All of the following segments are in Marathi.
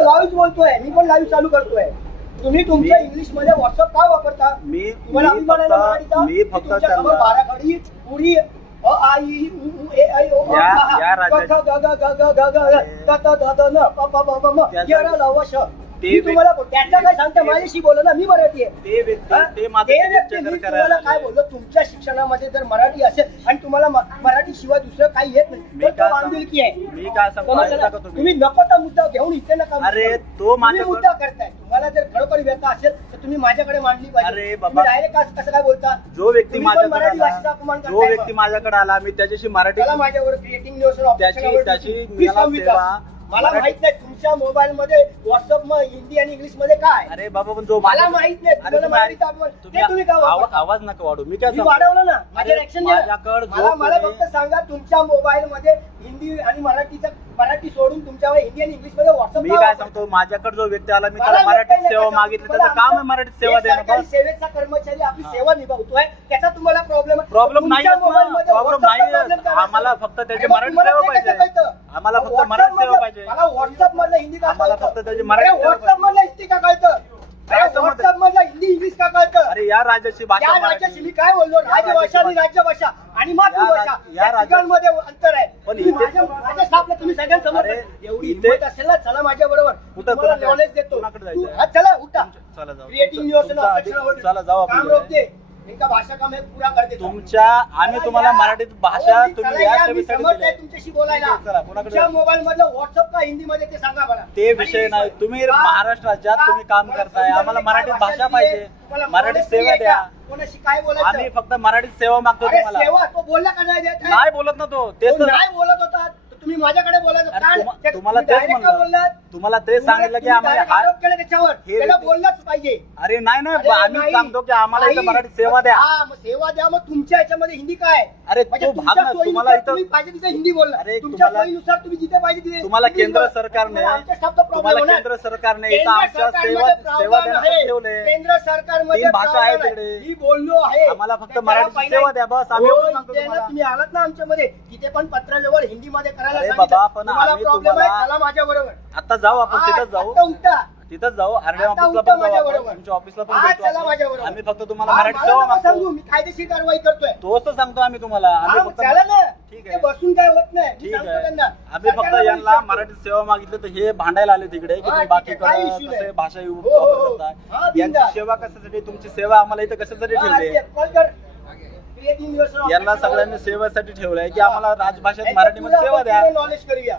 लाईव्ह बोलतोय, मी पण लाईव्ह चालू करतोय. तुम्ही तुमच्या इंग्लिश मध्ये व्हॉट्सअप का वापरता? तुम्हाला अभिमान आहे ना मराठीचा? मी फक्त समोर बाराखडी पुरी अ आ इ उ ए ऐ ओ मी तुम्हाला त्यांचा काय सांगता, माझ्याशी बोला ना, मी मराठी आहे. तुम्हाला काय बोललो, तुमच्या शिक्षणामध्ये जर मराठी असेल आणि तुम्हाला मराठी शिवाय दुसरं काही येत नाही तर बांधिलकी आहे. मी काय सांगतो, तुम्ही नको तो मुद्दा घेऊन इथे नका. अरे तो माझा मुद्दा करताय. तुम्हाला जर खरोखर व्यथा असेल तर तुम्ही माझ्याकडे मांडली पाहिजे. अरे बाबा, डायरेक्ट कसं काय बोलता? जो व्यक्ती मराठी भाषेचा अपमान करताय, जो व्यक्ती माझ्याकडे आला, मी त्याच्याशी मराठी माझ्यावर क्रिएटिंग त्याची मला माहित नाही तुमच्या मोबाईल मध्ये व्हॉट्सअप मध्ये हिंदी आणि इंग्लिश मध्ये काय. अरे बाबा, पण जो मला माहित नाही तुम्ही आवाज नका वाढू. मी काय वाढवलं ना, माझे रिएक्शन मला फक्त सांगा, तुमच्या मोबाईल मध्ये हिंदी आणि मराठी सोडून तुमच्यावर हिंदी आणि इंग्लिश मध्ये व्हॉट्सअप. मी काय सांगतो, माझ्याकडे जो व्यक्ती आला, मी त्याला मराठीत सेवा मागितली, त्याचं काम आहे मराठीत सेवा देणं. सेवेचा कर्मचारी आपली सेवा निभावतोय, त्याचा तुम्हाला प्रॉब्लेम नाही. प्रॉब्लेम नाही, आम्हाला फक्त त्याची मराठी सेवा पाहिजे. आम्हाला फक्त मराठी सेवा पाहिजे. मला व्हॉट्सअप मधलं हिंदी का आम्हाला फक्त त्याची मराठी व्हॉट्सअप मधलं हिंदी का कळतं? व्हॉट्सअप मधलं हिंदी इंग्लिश का कळतं? अरे या राज्याची भाषा, या राज्याची मी काय बोललो, राजभाषा आणि राज्यभाषा आणि मातृभाषा या राज्यांमध्ये अंतर आहे. पण माझ्या स्टाफला तुम्ही सगळ्यांसमोर एवढी हिंमत असेल ना, चला माझ्या बरोबर, तुम्हाला नॉलेज देतो. चला उठा, क्रिएटिव्ह न्यूज चला जाऊ आपण. रोखते इनका भाषा का मैं पूरा कर देता. तुमच्या आम्ही तुम्हाला मराठीत भाषा तुम्ही या सेवेसाठी तुमच्याशी बोलायला. तुमच्या मोबाईल मधलं व्हॉट्सअप का हिंदी मध्ये ते सांगा मला. ते विषय नाही. तुम्ही महाराष्ट्र राज्यात तुम्ही काम करताय, आम्हाला मराठीत भाषा पाहिजे, मराठीत सेवा द्या. कोणाशी काय बोलायचं? आम्ही फक्त मराठीत सेवा मागतो तुम्हाला. सेवा तो बोलला का नाही देत? नाही बोलत ना तो. तेच नाही बोलत होता, तुम्ही माझ्याकडे बोलायचं. तुम्हाला तेच म्हणलं, तुम्हाला तेच सांगितलं की आम्हाला आरोप केला त्याच्यावर, त्याला बोललाच पाहिजे. अरे नाही, आम्ही सांगतो की आम्हाला इथं मराठीत सेवा द्या. सेवा द्या. मग तुमच्या याच्यामध्ये हिंदी काय? अरे तो भाग ना, तुम्हाला इथं पाहिजे तिथे हिंदी बोलला. तुमच्या सोयीनुसार तुम्ही जिथे पाहिजे तिथे. तुम्हाला केंद्र सरकारने केंद्र सरकारने इथं आमच्या सेवा देण्यासाठी ठेवले. केंद्र सरकारमध्ये भाषा आहे तिकडे. मी बोललो आहे, आम्हाला फक्त मराठी सेवा द्या बस. आम्ही एवढं सांगतो तुम्हाला. तुम्ही आलात ना आमच्यामध्ये, तिथे पण पत्र व्यवहार हिंदी मध्ये करायला सांगितलं. बाबा, पण आम्ही प्रॉब्लेम आहे, चला माझ्या बरोबर. आता जाऊ आपण, तिथंच जाऊ, तिथंच जाऊ. आरडीओ ऑफिसला पण जाऊ, तुमच्या ऑफिसला पण भेटू. आम्ही फक्त तुम्हाला मराठी सेवा मागतो. मी कायदेशीर कारवाई करतोय, तोच तर सांगतो आम्ही तुम्हाला. आम्ही फक्त ठीक आहे, बसून काय होत नाही. ठीक आहे, आम्ही फक्त यांना मराठी सेवा मागितलं तर हे भांडायला आले तिकडे की तुम्ही बाकीकडे भाषा करताय. यांची सेवा कशासाठी, तुमची सेवा आम्हाला इथं कशासाठी ठेवली? यांना सगळ्यांनी सेवेसाठी ठेवलंय की आम्हाला राजभाषेत मराठीमध्ये सेवा द्या. नॉलेज करूया.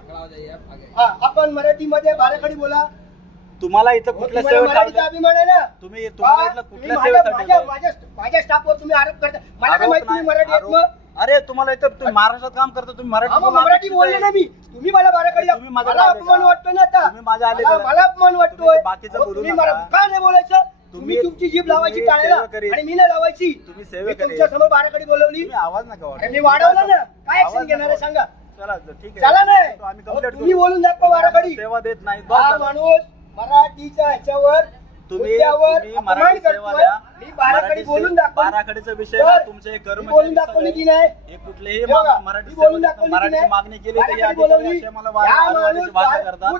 आपण मराठीमध्ये बाराखडी बोला. तुम्हाला इथं कुठल्या सेवेचा अभिमान आहे ना? तुम्हाला इथं कुठल्या सेवेसाठी? माझ्या स्टाफवर तुम्ही आरोप करता. मला काय माहिती तुम्ही मराठी आहेत मग? अरे तुम्हाला इथं तुम्ही महाराष्ट्रात काम करता, तुम्ही मराठी बोलले ना मी. तुम्ही मला बाराखडी, मला अपमान वाटतो ना आता. मला अपमान वाटतोय. बाकीचं तुम्ही मला का नाही बोलायचं? तुम्ही तुमची जीभ लावायची टाळायला आणि मी नाही लावायची. तुम्ही सेवा तुमच्या समोर बाराखडी बोलवली, आवाज नका वाढवू. मी वाढवलं ना. काय ऍक्शन घेणार आहे सांगा? चला ठीक आहे, चला नाही. आम्ही कंप्लेंट तुम्ही बोलून दाखवा बाराखडी. सेवा देत नाही. हा माणूस मराठीच्या ह्याच्यावर तुम्ही मराठी सेवा द्या. मी बाराखडी बोलून दाखवा. बाराखडीचा विषय ना, तुमचे कर्मचारी बोलून दाखवली की नाही? हे कुठलेही मराठी बोलून दाखवली मराठी मागणी केली तर या बोलवली. ठिकाणी मला वारवारीची भाषा करतात.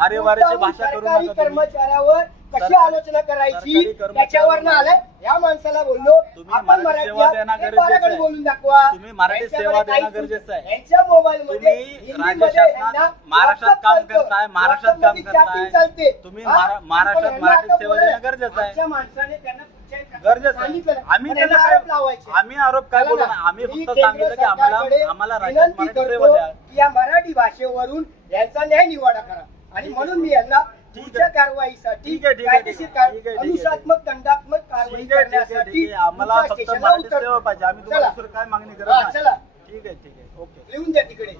आरेवारीची भाषा करू नका तुम्ही. कर्मचाऱ्यावर कशी आलोचना करायची त्याच्यावर ना आलंय. या माणसाला बोललो आपण मराठी बाराखडी बोलून दाखवा. तुम्ही मराठी सेवा देणं गरजेचं आहे. यांच्या मोबाईल मध्ये महाराष्ट्रात काम करताय, महाराष्ट्रात काम करताय, तुम्ही महाराष्ट्रात मराठी सेवा देणं गरजेचं आहे. माणसाने त्यांना गरजेचं आहे. आम्ही आरोप काय बोलू ना, आम्ही फक्त सांगितलं की आम्हाला राज्यात मराठी सेवा द्या. या मराठी भाषेवरून यांचा न्याय निवाडा करा. आणि म्हणून मी यांना पुढच्या कारवाईसाठी कायदेशीर अनुशासनात्मक दंडात्मक कारवाई करण्यासाठी आम्हाला फक्त मराठी सेवा पाहिजे. आम्ही तुम्हाला काय मागणी करत नाही. चला ठीक आहे, ओके. लिहून द्या तिकडे.